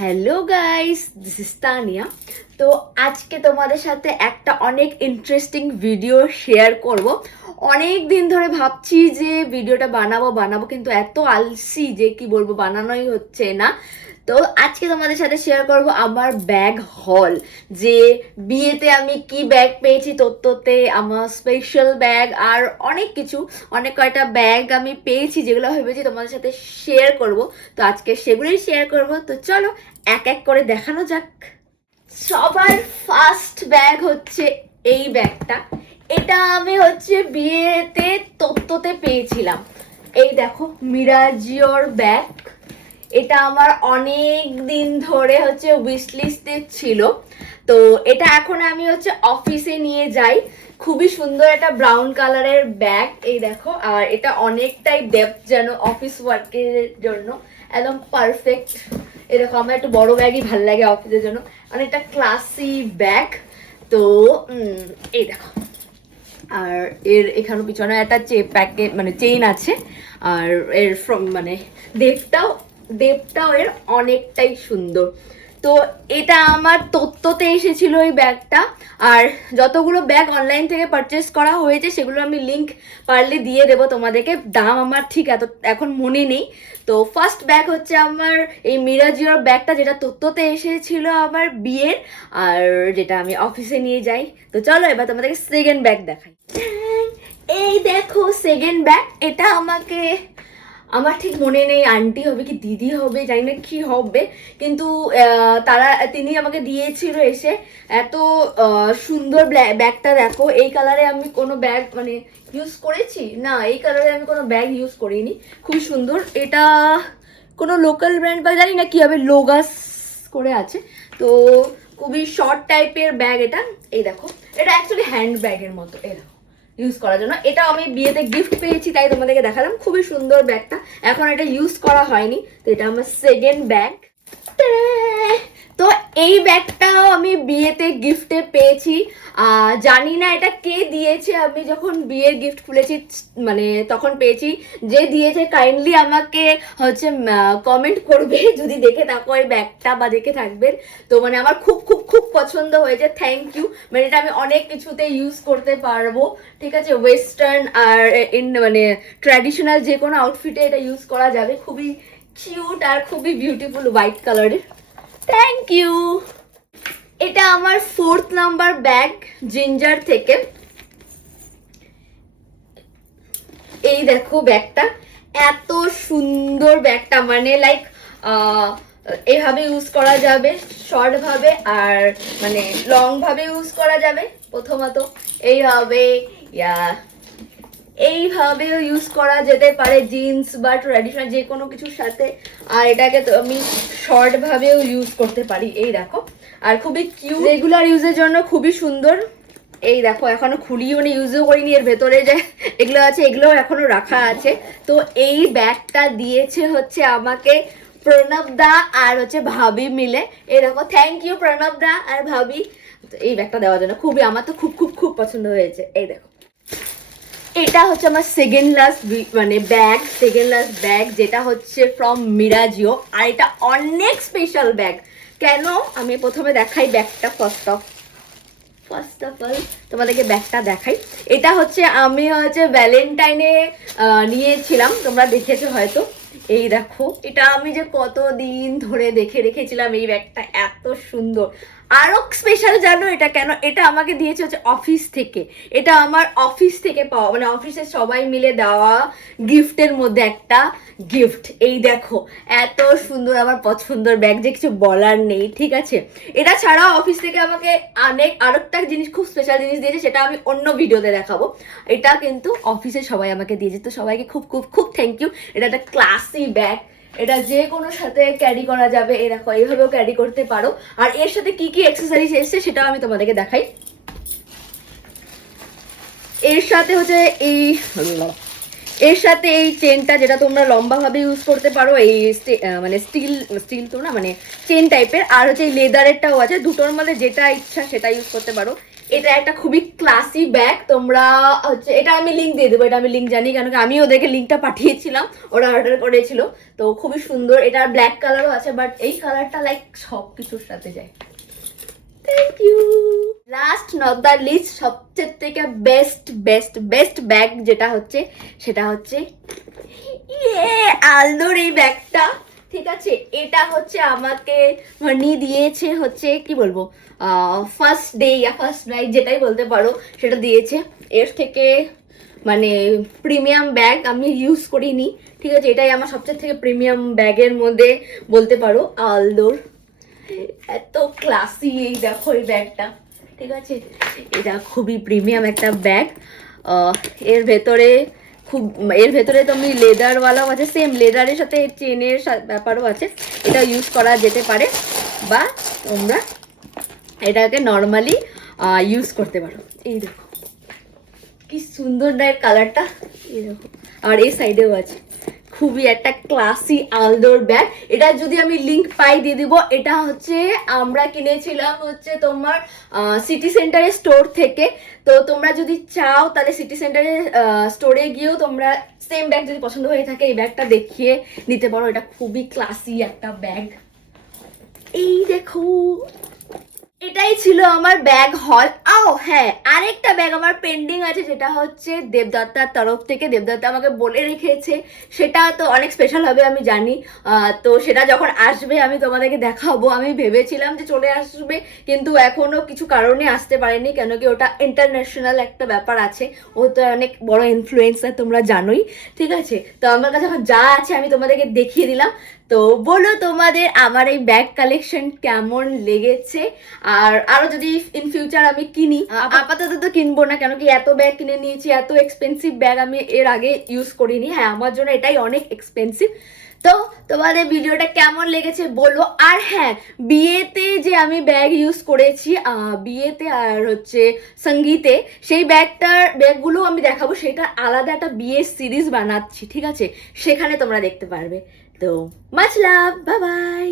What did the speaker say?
Hello guys, this is Tania. তো আজকে তোমাদের সাথে একটা অনেক ইন্টারেস্টিং ভিডিও শেয়ার করব। অনেক দিন ধরে ভাবছি যে ভিডিওটা বানাবো বানাবো, কিন্তু এত আলসি যে কি বলবো, বানানোই হচ্ছে না। তো আজকে তোমাদের সাথে শেয়ার করব আমার ব্যাগ হল, যে বিয়েতে আমি কি ব্যাগ পেয়েছি, তোতে আমার স্পেশাল ব্যাগ আর অনেক কিছু, অনেক কয়টা ব্যাগ আমি পেয়েছি যেগুলো ভেবেছি তোমাদের সাথে শেয়ার করব। তো আজকে সেগুলোই শেয়ার করব। তো চলো এক এক করে দেখানো যাক। সবার ফার্স্ট ব্যাগ হচ্ছে এই ব্যাগটা। এটা আমি হচ্ছে বিয়েতে তোতে পেয়েছিলাম। এই দেখো, মিরাজিওর ব্যাগ। এটা আমার অনেক দিন ধরে হচ্ছে উইশ লিস্টে ছিল। তো এটা এখন আমি হচ্ছে অফিসে নিয়ে যাই। খুবই সুন্দর একটা ব্রাউন কালারের ব্যাগ, এই দেখো। আর এটা অনেকটাই ডেপথ, যেন অফিস ওয়ার্কের জন্য একদম পারফেক্ট। এই দেখো, আমার একটু বড় ব্যাগই ভালো লাগে অফিসের জন্য, অনেকটা ক্লাসি ব্যাগ। তো এই দেখো, আর এর এখানে পিছনে একটা প্যাকেট মানে চেইন আছে। আর এর মানে দেবটাও এর অনেকটাই সুন্দর। তো এটা আমার তোতে এসেছিল এই ব্যাগটা। আর যতগুলো ব্যাগ অনলাইন থেকে পারচেস করা হয়েছে সেগুলো আমি লিংক পারলে দিয়ে দেবো তোমাদেরকে। দাম আমার ঠিক এখন মনে নেই। তো ফার্স্ট ব্যাগ হচ্ছে আমার এই মিরাজিওর ব্যাগটা, যেটা তোতে এসেছিল আমার বিয়ের, আর যেটা আমি অফিসে নিয়ে যাই। তো চলো এবার তোমাদেরকে সেকেন্ড ব্যাগ দেখাই। এই দেখো সেকেন্ড ব্যাগ। এটা আমার ঠিক মনে নেই আন্টি হবে কি দিদি হবে, জানি না কি হবে, কিন্তু তিনি আমাকে দিয়েছিল এসে। এত সুন্দর ব্যাগটা দেখো। এই কালারে আমি কোনো ব্যাগ মানে ইউজ করেছি না, এই কালারে আমি কোনো ব্যাগ ইউজ করিনি। খুব সুন্দর। এটা কোনো লোকাল ব্র্যান্ড বা জানি না কি হবে, লোগাস করে আছে। তো খুবই শর্ট টাইপের ব্যাগ এটা। এই দেখো, এটা অ্যাকচুয়ালি হ্যান্ড ব্যাগের মতো, এই দেখো, ইউজ করার জন্য। এটা আমি বিয়েতে গিফট পেয়েছি তাই তোমাদেরকে দেখালাম। খুবই সুন্দর ব্যাগটা, এখন এটা ইউজ করা হয়নি। তো এটা আমার সেকেন্ড ব্যাগ। তো এই ব্যাগটাও আমি বিয়েতে গিফটে পেয়েছি। জানি না এটা কে দিয়েছে, আমি যখন বিয়ের গিফট খুলেছি মানে তখন পেয়েছি। যে দিয়েছে কাইন্ডলি আমাকে হচ্ছে কমেন্ট করবে যদি দেখে থাকো এই ব্যাগটা বা দেখে থাকবেন। তো মানে আমার খুব খুব খুব পছন্দ হয়েছে, থ্যাংক ইউ। মানে এটা আমি অনেক কিছুতে ইউজ করতে পারবো, ঠিক আছে। ওয়েস্টার্ন আর মানে ট্র্যাডিশনাল যে কোনো আউটফিটে এটা ইউজ করা যাবে। খুবই কিউট আর খুবই বিউটিফুল হোয়াইট কালারের। Thank you. এটা আমার ফোর্থ নাম্বার ব্যাগ জিঞ্জার থেকে। এই দেখো ব্যাগটা, এত সুন্দর ব্যাগটা, মানে লাইক এভাবে ইউজ করা যাবে শর্ট ভাবে, আর মানে লং ভাবে ইউজ করা যাবে। প্রথমত এইভাবেও ইউজ করা যেতে পারে জিন্স বা ট্র্যাডিশনাল যে কোনো কিছুর সাথে। আর এটাকে তো আমি শর্ট ভাবেও ইউজ করতে পারি, এই দেখো। আর খুবই কিউট, রেগুলার ইউজের জন্য খুবই সুন্দর। এই দেখো, এখনো খুলিও নি, ইউজও করিনি। এর ভেতরে যে এগুলো আছে এগুলো এখনো রাখা আছে। তো এই ব্যাগটা দিয়েছে হচ্ছে আমাকে প্রণব দা আর হচ্ছে ভাবি মিলে। এই দেখো, থ্যাংক ইউ প্রণব দা আর ভাবি এই ব্যাগটা দেওয়ার জন্য। খুবই, আমার তো খুব খুব খুব পছন্দ হয়েছে। এই দেখো, এটা হচ্ছে আমার সেকেন্ড লাস্ট ব্যাগ, যেটা হচ্ছে ফ্রম মিরাজিও। আর এটা অনেক স্পেশাল ব্যাগ। কেন আমি প্রথমে দেখাই ব্যাগটা। ফার্স্ট অফ অল তোমাদেরকে ব্যাগটা দেখাই। এটা হচ্ছে আমি হচ্ছে ভ্যালেন্টাইনে নিয়েছিলাম, তোমরা দেখেছো হয়তো। এই দেখো, এটা আমি যে কতদিন ধরে দেখে রেখেছিলাম এই ব্যাগটা, এত সুন্দর। আরো স্পেশাল জানো এটা কেন? এটা আমাকে দিয়েছে হচ্ছে অফিস থেকে। এটা আমার অফিস থেকে পাওয়া, মানে অফিসে সবাই মিলে দেওয়া গিফটের মধ্যে একটা গিফট। এই দেখো, এত সুন্দর, আমার পছন্দের ব্যাগ যে কিছু বলার নেই, ঠিক আছে। এটা ছাড়াও অফিস থেকে আমাকে আরেকটা জিনিস, খুব স্পেশাল জিনিস দিয়েছে, সেটা আমি অন্য ভিডিওতে দেখাবো। এটা কিন্তু অফিসে সবাই আমাকে দিয়েছে, তো সবাইকে খুব খুব খুব থ্যাংক ইউ। এটা একটা ক্লাসি ব্যাগ, এটা যে কোনো সাথে ক্যারি করা যাবে। এই দেখো, এইভাবেও ক্যারি করতে পারো। আর এর সাথে কি কি অ্যাক্সেসরিজ এসছে সেটাও আমি তোমাদেরকে দেখাই। এর সাথে হচ্ছে এই চেনটা, যেটা তোমরা লম্বা ভাবে ইউজ করতে পারো। এই মানে স্টিল তো না, মানে চেন টাইপের। আর হচ্ছে এই লেদারেরটাও আছে, দুটোর মধ্যে যেটা ইচ্ছা সেটা ইউজ করতে পারো। এটা একটা খুবই ক্লাসি ব্যাগ। তোমরা হচ্ছে, এটা আমি লিঙ্ক দিয়ে দেবো, এটা আমি লিঙ্ক জানি কেন কি আমি ওদেরকে লিঙ্কটা পাঠিয়েছিলাম, ওরা অর্ডার করেছিল। তো খুবই সুন্দর, এটা ব্ল্যাক কালারও আছে, বাট এই কালারটা লাইক সব কিছুর সাথে যায়। Thank you. Last not the list, সবচেয়ে থেকে বেস্ট বেস্ট বেস্ট ব্যাগ যেটা হচ্ছে সেটা হচ্ছে আলদোর এই ব্যাগটা। ঠিক আছে, এটা হচ্ছে আমাকে মানি দিয়েছে হচ্ছে কি বলবো, ফার্স্ট ডে ইয়া ফার্স্ট নাইট যেটাই বলতে পারো সেটা দিয়েছে। এর থেকে মানে প্রিমিয়াম ব্যাগ আমি ইউজ করিনি। ঠিক আছে, এটাই আমার সবচেয়ে থেকে প্রিমিয়াম ব্যাগের মধ্যে বলতে পারো আলদোর। এত ক্লাসি, এই দেখো এই ব্যাগটা। ঠিক আছে, এটা খুবই প্রিমিয়াম একটা ব্যাগ। এর ভেতরে এর ভেতরে তুমি লেদারওয়ালাও আছে, সেম লেদারের সাথে চেনের ব্যাপারও আছে। এটা ইউজ করা যেতে পারে বা তোমরা এটাকে নর্মালি ইউজ করতে পারো। এই দেখো কি সুন্দর না এর কালারটা, এই দেখো। আর এই সাইডেও আছে, খুবই একটা ক্লাসি আলদোর ব্যাগ। এটা যদি আমি লিংক পাই দিয়ে দিব। এটা হচ্ছে আমরা কিনেছিলাম হচ্ছে তোমার সিটি সেন্টারের স্টোর থেকে। তো তোমরা যদি চাও তাহলে সিটি সেন্টারের স্টোরে গিয়েও তোমরা সেম ব্যাগ যদি পছন্দ হয়ে থাকে এই ব্যাগটা দেখিয়ে নিতে পারো। এটা খুবই ক্লাসি একটা ব্যাগ। এই দেখো, এটাই ছিল আমার ব্যাগ হল। হ্যাঁ, আরেকটা ব্যাগ আমার পেন্ডিং আছে, যেটা হচ্ছে দেবদত্তার তরফ থেকে। দেবদত্তা আমাকে বলে রেখেছে, সেটা তো অনেক স্পেশাল হবে আমি জানি। তো সেটা যখন আসবে আমি তোমাদেরকে দেখাবো। আমি ভেবেছিলাম যে চলে আসবে, কিন্তু এখনো কিছু কারণে আসতে পারেনি, কেন কি ওটা ইন্টারন্যাশনাল একটা ব্যাপার আছে। ও তো অনেক বড় ইনফ্লুয়েন্সার, তোমরা জানোই। ঠিক আছে, তো আমার কাছে এখন যা আছে আমি তোমাদেরকে দেখিয়ে দিলাম। তো বলো তোমাদের আমার এই ব্যাগ কালেকশন কেমন লেগেছে। আর আরো যদি ইন ফিউচার আমি কিনি, আপাতত তো কিনবো না, কেন কি এত ব্যাগ কিনে নিয়েছি। এত এক্সপেন্সিভ ব্যাগ আমি এর আগে ইউজ করিনি। হ্যাঁ, আমার জন্য এটাই অনেক এক্সপেন্সিভ। তো তোমাদের ভিডিওটা কেমন লেগেছে বলো। আর হ্যাঁ, বিয়েতে যে আমি ব্যাগ ইউজ করেছি, বিয়েতে আর হচ্ছে সঙ্গীতে, সেই ব্যাগগুলো আমি দেখাবো। সেটা আলাদা একটা বিয়ের সিরিজ বানাচ্ছি, ঠিক আছে, সেখানে তোমরা দেখতে পারবে। তো মাচ লাভ, বাই বাই।